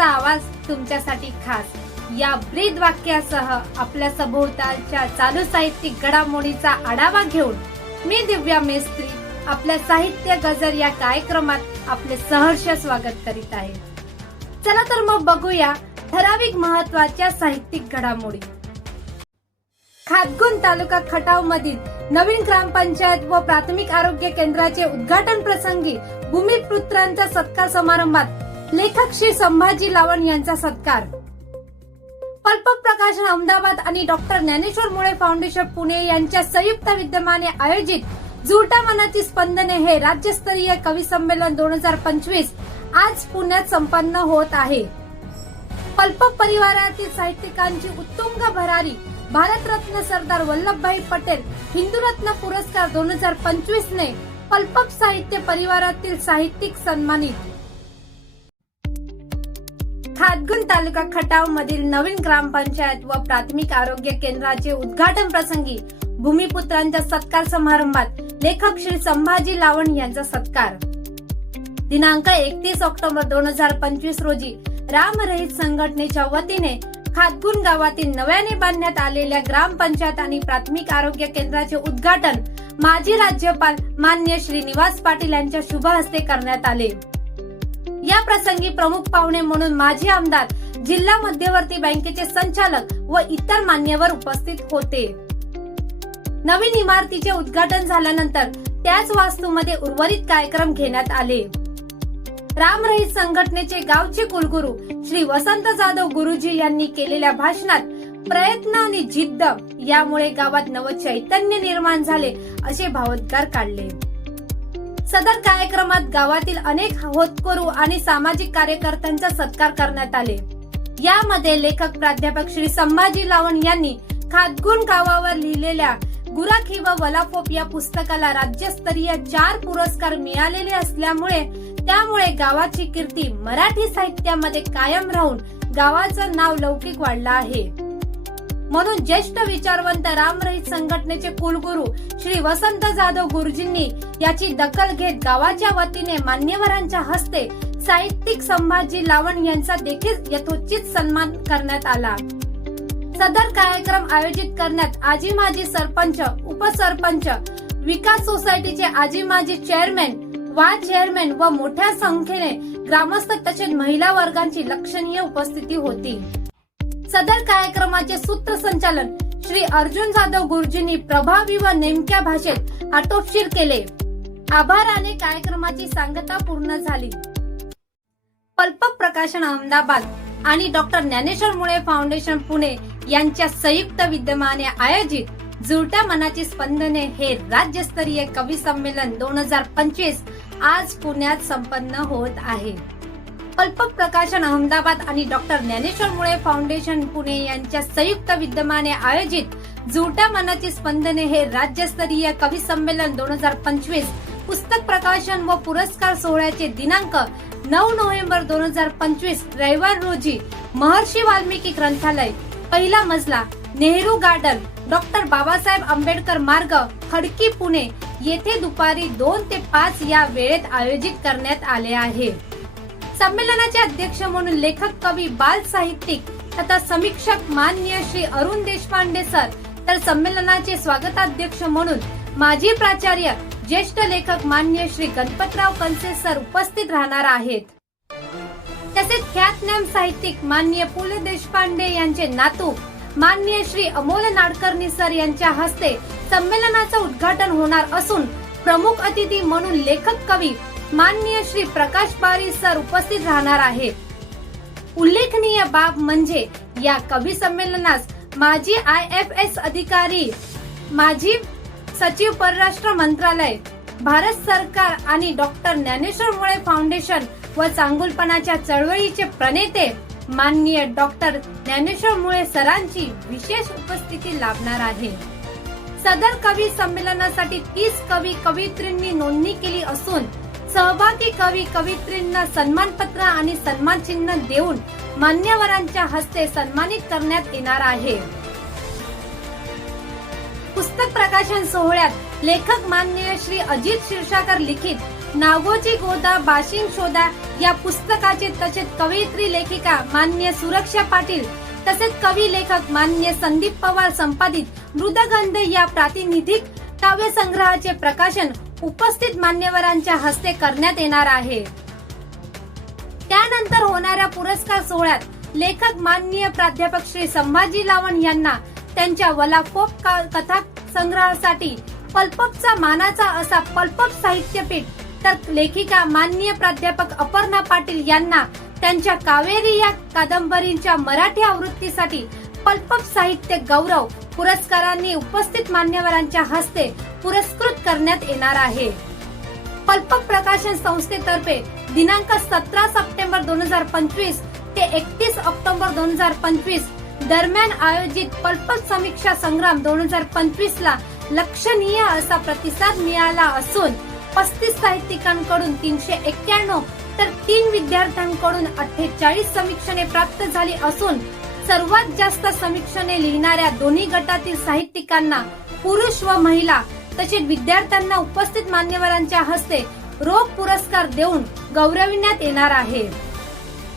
आजचा आवाज तुमच्यासाठी खास. या ब्रीद वाक्यासह आपल्या सभोवतालच्या चालू साहित्यिक घडामोडीचा आढावा घेऊन मी दिव्या मेस्त्री आपल्या साहित्य गजर या कार्यक्रमात आपले सहर्ष स्वागत करीत आहे. चला तर मग बघूया ठराविक महत्त्वाच्या साहित्यिक घडामोडी. खातगुण तालुका खटाव मधील नवीन ग्रामपंचायत व प्राथमिक आरोग्य केंद्राचे उद्घाटन प्रसंगी भूमिपुत्रांच्या सत्कार समारंभात लेखक श्री संभाजी लावण यांचा सत्कार. पल्प प्रकाशन अहमदाबाद आणि डॉक्टर ज्ञानेश्वर मुळे फाउंडेशन पुणे यांच्या संयुक्त विद्यमाने आयोजित जुळटा मनाची स्पंदने हे राज्यस्तरीय कवी संमेलन दोन हजार पंचवीस आज पुण्यात संपन्न होत आहे. पल्प परिवारातील साहित्यिकांची उत्तुंग भरारी भारतरत्न सरदार वल्लभभाई पटेल हिंदुरत्न पुरस्कार दोन हजार पंचवीस ने पल्पक साहित्य परिवारातील साहित्यिक सन्मानित. खातगुन तालुका खटाव मधील नवीन ग्रामपंचायत व प्राथमिक आरोग्य केंद्राचे उद्घाटन प्रसंगी भूमिपुत्रांच्या सत्कार समारंभात लेखक श्री संभाजी लावण यांचा सत्कार. दिनांक एकतीस ऑक्टोबर दोन हजार पंचवीस रोजी रामरहित संघटनेच्या वतीने खातगुन गावातील नव्याने बांधण्यात आलेल्या ग्रामपंचायत आणि प्राथमिक आरोग्य केंद्राचे उद्घाटन माजी राज्यपाल मान्य श्रीनिवास पाटील यांच्या शुभ हस्ते करण्यात आले. या प्रसंगी प्रमुख पाहुणे म्हणून माजी आमदार जिल्हा मध्यवर्ती बँकेचे संचालक व इतर मान्यवर उपस्थित होते. नवीन इमारतीचे उद्घाटन झाल्यानंतर त्याच वास्तूमध्ये उर्वरित कार्यक्रम घेण्यात आले. रामरहित संघटनेचे गावचे कुलगुरू श्री वसंत जाधव गुरुजी यांनी केलेल्या भाषणात प्रयत्न आणि जिद्द यामुळे गावात नव चैतन्य निर्माण झाले असे भावोद्गार काढले. सदर कार्यक्रमात गावातील अनेक होतकरू आणि सामाजिक कार्यकर्त्यांचा सत्कार करण्यात आले. यामध्ये लेखक प्राध्यापक श्री संभाजी लावण यांनी खातगुण गावावर लिहिलेल्या गुराखी व वलाफोप या पुस्तकाला राज्यस्तरीय चार पुरस्कार मिळालेले असल्यामुळे त्यामुळे गावाची कीर्ती मराठी साहित्यामध्ये कायम राहून गावाचं नाव लौकिक वाढलं आहे. म्हणून ज्येष्ठ विचारवंत रामरहित संघटनेचे कुलगुरू श्री वसंत जाधव गुरुजींनी याची दखल घेत गावाच्या वतीने मान्यवरांच्या हस्ते साहित्यिक संभाजी लावण यांचा देखील यथोचित सन्मान करण्यात आला. सदर कार्यक्रम आयोजित करण्यात आजी माजी सरपंच उपसरपंच विकास सोसायटीचे आजी माजी चेअरमॅन वार्ड चेअरमॅन व मोठ्या संख्येने ग्रामस्थ तसेच महिला वर्गांची लक्षणीय उपस्थिती होती. सदर कार्यक्रमाचे सूत्रसंचालन श्री अर्जुन जाधव गुरुजींनी प्रभावी व नेमक्या भाषेत आटोपशीर केले. आभाराने कार्यक्रमाची सांगता पूर्ण झाली. पल्पक प्रकाशन अहमदाबाद आणि डॉक्टर ज्ञानेश्वर मुळे फाउंडेशन पुणे यांच्या संयुक्त विद्यमाने आयोजित जुळत्या मनाची स्पंदने हे राज्यस्तरीय कवी संमेलन दोन हजार पंचवीस आज पुण्यात संपन्न होत आहे. कल्पक प्रकाशन अहमदाबाद आणि डॉक्टर ज्ञानेश्वर मुळे फाउंडेशन पुणे यांच्या संयुक्त विद्यमाने आयोजित जुळत्या मनाची स्पंदने हे राज्यस्तरीय कवी संमेलन दोन हजार पंचवीस पुस्तक प्रकाशन व पुरस्कार सोहळ्याचे दिनांक नऊ नोव्हेंबर दोन हजार पंचवीस रविवार रोजी महर्षी वाल्मिकी ग्रंथालय पहिला मजला नेहरू गार्डन डॉक्टर बाबासाहेब आंबेडकर मार्ग खडकी पुणे येथे दुपारी दोन ते पाच या वेळेत आयोजित करण्यात आले आहे. संमेलनाचे अध्यक्ष म्हणून लेखक कवी बाल साहित्यिक तथा समीक्षक मान्य श्री अरुण देशपांडे सर तर संमेलनाचे स्वागताध्यक्ष म्हणून माजी प्राचार्य ज्येष्ठ लेखक मान्य श्री गणपतराव कंसे सर उपस्थित राहणार आहेत. तसेच ख्यातनाम साहित्यिक मान्य पु ल देशपांडे यांचे नातू मान्य श्री अमोल नाडकर्णी सर यांच्या हस्ते संमेलनाचं उद्घाटन होणार असून प्रमुख अतिथी म्हणून लेखक कवी माननीय श्री प्रकाश बारी सर उपस्थित राहणार आहेत. उल्लेखनीय बाब म्हणजे या कवी संमेलनास माजी आय एफ एस अधिकारी माजी सचिव परराष्ट्र मंत्रालय भारत सरकार आणि डॉक्टर ज्ञानेश्वर मुळे फाउंडेशन व चांगुलपणाच्या चळवळीचे प्रणेते माननीय डॉक्टर ज्ञानेश्वर मुळे सरांची विशेष उपस्थिती लाभणार आहे. सदर कवी संमेलनासाठी तीस कवी कवयित्रींनी नोंदणी केली असून सहभागी कवी कवित्रींना सन्मानपत्र आणि सन्मान चिन्ह देऊन मान्यवरांच्या हस्ते सन्मानित करण्यात येणार आहे. पुस्तक प्रकाशन सोहळ्यात लेखक मान्य श्री अजित शिरसागर लिखित नागोजी गोदा बाशिंग शोधा या पुस्तकाचे तसेच कवयित्री लेखिका मान्य सुरक्षा पाटील तसेच कवी लेखक मान्य संदीप पवार संपादित मृदगंध या प्रातिनिधिक काव्य संग्रहाचे प्रकाशन उपस्थित मान्यवरांच्या हस्ते करण्यात येणार आहे. त्यानंतर होणाऱ्या पुरस्कार सोहळ्यात लेखक माननीय प्राध्यापक श्री संभाजी लावण यांना त्यांच्या वलाफोक का- कथा संग्रहासाठी पल्पपचा मानाचा असा पल्पप साहित्यपीठ तर लेखिका माननीय प्राध्यापक अपर्णा पाटील यांना त्यांच्या कावेरी या कादंबरींच्या मराठी आवृत्तीसाठी पल्पप साहित्य गौरव पुरस्कारांनी उपस्थित मान्यवरांच्या हस्ते पुरस्कृत करण्यात येणार आहे. पल्पक प्रकाशन संस्थेतर्फे दिनांक सतरा सप्टेंबर दोन हजार पंचवीस ते एकतीस ऑक्टोबर दोन हजार पंचवीस दरम्यान आयोजित पल्पक समीक्षा संग्राम दोन हजार पंचवीस ला लक्षणीय असा प्रतिसाद मिळाला असून पस्तीस साहित्यिकांकडून तीनशे एक्क्याण्णव तर तीन विद्यार्थ्यांकडून अठ्ठेचाळीस समीक्षणे प्राप्त झाली असून सर्वात जास्त समीक्षणे लिहिणाऱ्या दोन्ही गटातील साहित्यिकांना पुरुष व महिला तसेच विद्यार्थ्यांना उपस्थित मान्यवरांच्या हस्ते रोख पुरस्कार देऊन गौरविण्यात येणार आहे.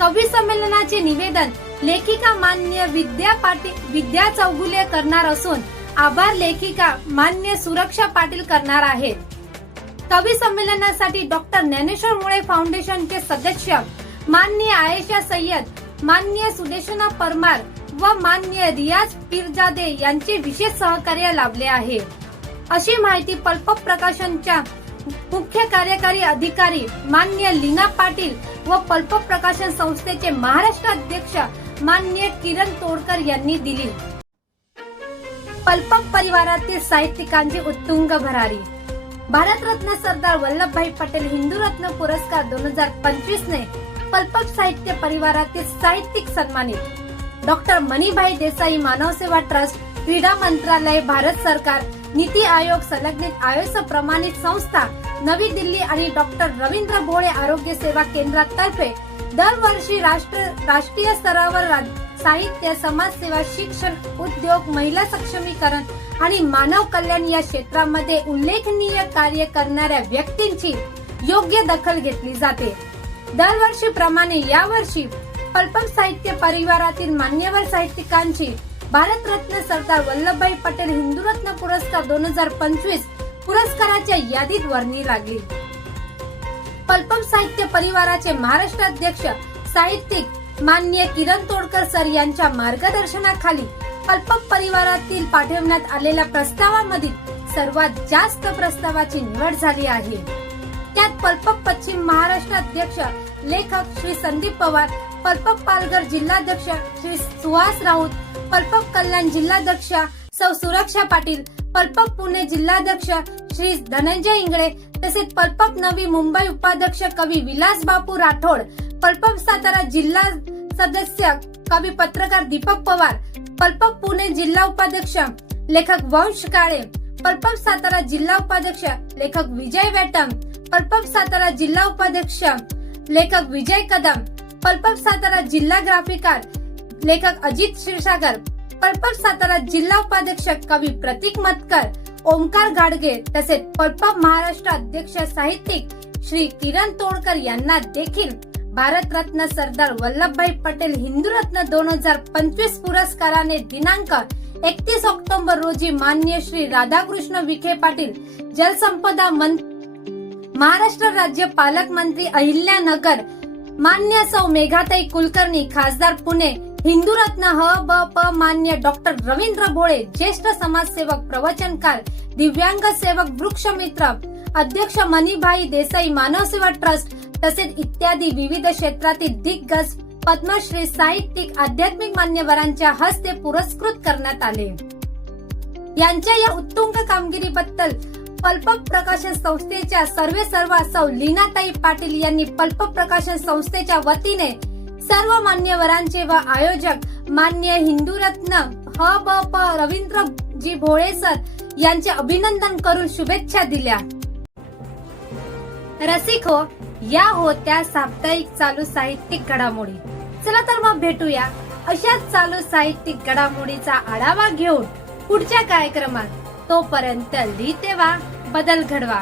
कवी संमेलनाचे निवेदन लेखिका मान्य विद्या पाटील विद्या चौगुले करणार असून आभार लेखिका मान्य सुरक्षा पाटील करणार आहेत. कवी संमेलनासाठी डॉक्टर ज्ञानेश्वर मुळे फाउंडेशनचे सदस्य मान्य आयशा सय्यद मान्य सुदेशना परमार व मान्य रियाज पिरजादे यांचे विशेष सहकार्य लाभले आहे. अशी माहिती पल्प प्रकाशनच्या मुख्य कार्यकारी अधिकारी मान्य लीना पाटील व पल्पक प्रकाशन संस्थेचे महाराष्ट्र अध्यक्ष मान्य किरण तोडकर यांनी दिली. पल्पक परिवारातील साहित्यिकांची उत्तुंग भरारी. भारतरत्न सरदार वल्लभभाई पटेल हिंदू रत्न पुरस्कार दोन हजार पंचवीस ने पल्पक साहित्य परिवारातील साहित्यिक सन्मानित. डॉक्टर मणिभाई देसाई मानव सेवा ट्रस्ट क्रीडा मंत्रालय भारत सरकार नीती आयोग संलग्नित आयुष प्रमाणित संस्था नवी दिल्ली आणि डॉक्टर रवींद्र भोळे आरोग्य सेवा केंद्रातर्फे दरवर्षी राष्ट्र राष्ट्रीय स्तरावर साहित्य समाजसेवा शिक्षण उद्योग महिला सक्षमीकरण आणि मानव कल्याण या क्षेत्रामध्ये उल्लेखनीय कार्य करणाऱ्या व्यक्तींची योग्य दखल घेतली जाते. दरवर्षीप्रमाणे यावर्षी पल्पक साहित्य परिवारातील मान्यवर साहित्यिकांची भारतरत्न सरदार वल्लभभाई पटेल हिंदुरत्न पुरस्कार दोन हजार पंचवीस पुरस्काराच्या यादीत वर्णी लागली. पल्पम साहित्य परिवाराचे महाराष्ट्र अध्यक्ष साहित्यिक मान्य किरण तोडकर सर यांच्या मार्गदर्शनाखाली पल्पम परिवारातील पाठवण्यात आलेल्या प्रस्तावामधील सर्वात जास्त प्रस्तावाची निवड झाली आहे. त्यात पल्पम पश्चिम महाराष्ट्र अध्यक्ष लेखक श्री संदीप पवार पल्पक पालघर जिल्हाध्यक्ष श्री सुहास राऊत पल्पक कल्याण जिल्हाध्यक्ष सौ सुरक्षा पाटील पल्पक पुणे जिल्हाध्यक्ष श्री धनंजय इंगळे तसेच पल्पक नवी मुंबई उपाध्यक्ष कवी विलास बापू राठोड पल्पक सातारा जिल्हा सदस्य कवी पत्रकार दीपक पवार पल्पक पुणे जिल्हा उपाध्यक्ष लेखक वंश काळे पल्पक सातारा जिल्हा उपाध्यक्ष लेखक विजय वेटम पल्पक सातारा जिल्हा उपाध्यक्ष लेखक विजय कदम पल्पक सातारा जिल्हा ग्राफिकार लेखक अजित क्षीरसागर पल्पक सातारा जिल्हा उपाध्यक्ष कवी प्रतीक मतकर ओमकार गाडगे तसेच पल्पक महाराष्ट्र अध्यक्ष साहित्यिक श्री किरण तोडकर यांना देखील भारतरत्न सरदार वल्लभभाई पटेल हिंदुरत्न दोन हजार पंचवीस पुरस्काराने दिनांक एकतीस ऑक्टोबर रोजी मान्य श्री राधाकृष्ण विखे पाटील जलसंपदा मंत्री महाराष्ट्र राज्य पालकमंत्री अहिल्यानगर मान्य सौ मेघाताई कुलकर्णी खासदार पुणे हिंदुरत्न ह ब प मान्य डॉक्टर रवींद्र भोळे ज्येष्ठ समाजसेवक प्रवचनकार दिव्यांग सेवक वृक्षमित्र अध्यक्ष मणिभाई देसाई मानव सेवा ट्रस्ट तसेच इत्यादी विविध क्षेत्रातील दिग्गज पद्मश्री साहित्यिक आध्यात्मिक मान्यवरांच्या हस्ते पुरस्कृत करण्यात आले. यांच्या या उत्तुंग कामगिरीबद्दल पल्पक प्रकाशन संस्थेच्या सर्वे सर्वा सौ लीनाताई पाटील यांनी पल्पक प्रकाशन संस्थेच्या वतीने सर्व मान्यवरांचे व आयोजक मान्य हिंदुरत्न ह ब प रवींद्र जी भोळे सर यांचे अभिनंदन करून शुभेच्छा दिल्या. रसिक हो या होत्या साप्ताहिक चालू साहित्यिक घडामोडी. चला तर मग भेटूया अशाच चालू साहित्यिक घडामोडीचा आढावा घेऊन पुढच्या कार्यक्रमात. तोपर्यंत लिहिते वा बदल घडवा.